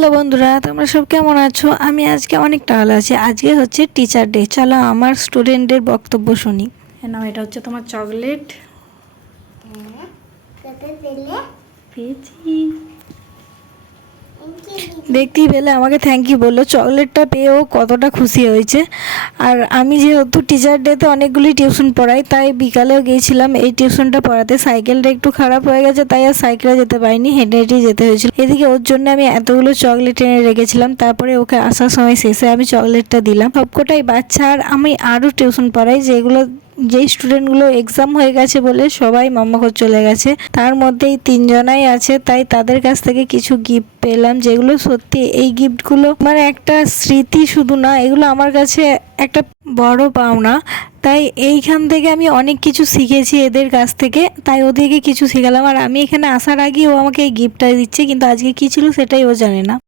Hello বন্ধুরা তোমরা সব কেমন আছো? আমি আজকে অনেকটা ভালো আছি। আজকে হচ্ছে টিচার ডে চলো আমার স্টুডেন্টদের বক্তব্য শুনি। নাম এটা হচ্ছে তোমার চকলেট কত পেয়েছি দেখতেই পেলে, আমাকে থ্যাংক ইউ বলল। চকলেটটা পেয়েও কতটা খুশি হয়েছে। আর আমি যেহেতু টিচার ডেতে অনেকগুলি টিউশন পড়াই, তাই বিকালেও গিয়েছিলাম। এই টিউশনটা পড়াতে সাইকেলটা একটু খারাপ হয়ে গেছে, তাই আর সাইকেলে যেতে পারিনি, হেঁটে হেঁটেই যেতে হয়েছিল। এদিকে ওর জন্য আমি এতগুলো চকলেট এনে রেখেছিলাম, তারপরে ওকে আসার সময় শেষে আমি চকলেটটা দিলাম। সবকটাই বাচ্চা, আর আমি আরও টিউশন পড়াই, যেগুলো যেই স্টুডেন্টগুলো এক্সাম হয়ে গেছে বলে সবাই মাম্মাঘর চলে গেছে, তার মধ্যেই তিনজনাই আছে, তাই তাদের কাছ থেকে কিছু গিফট পেলাম, যেগুলো সত্যি এই গিফটগুলো মানে একটা স্মৃতি শুধু না, এগুলো আমার কাছে একটা বড় পাওনা। তাই এইখান থেকে আমি অনেক কিছু শিখেছি এদের কাছ থেকে, তাই ওদেরকে কিছু শেখালাম। আর আমি এখানে আসার আগেই ও আমাকে এই গিফটটা দিচ্ছে, কিন্তু আজকে কী ছিল সেটাই ও জানে না।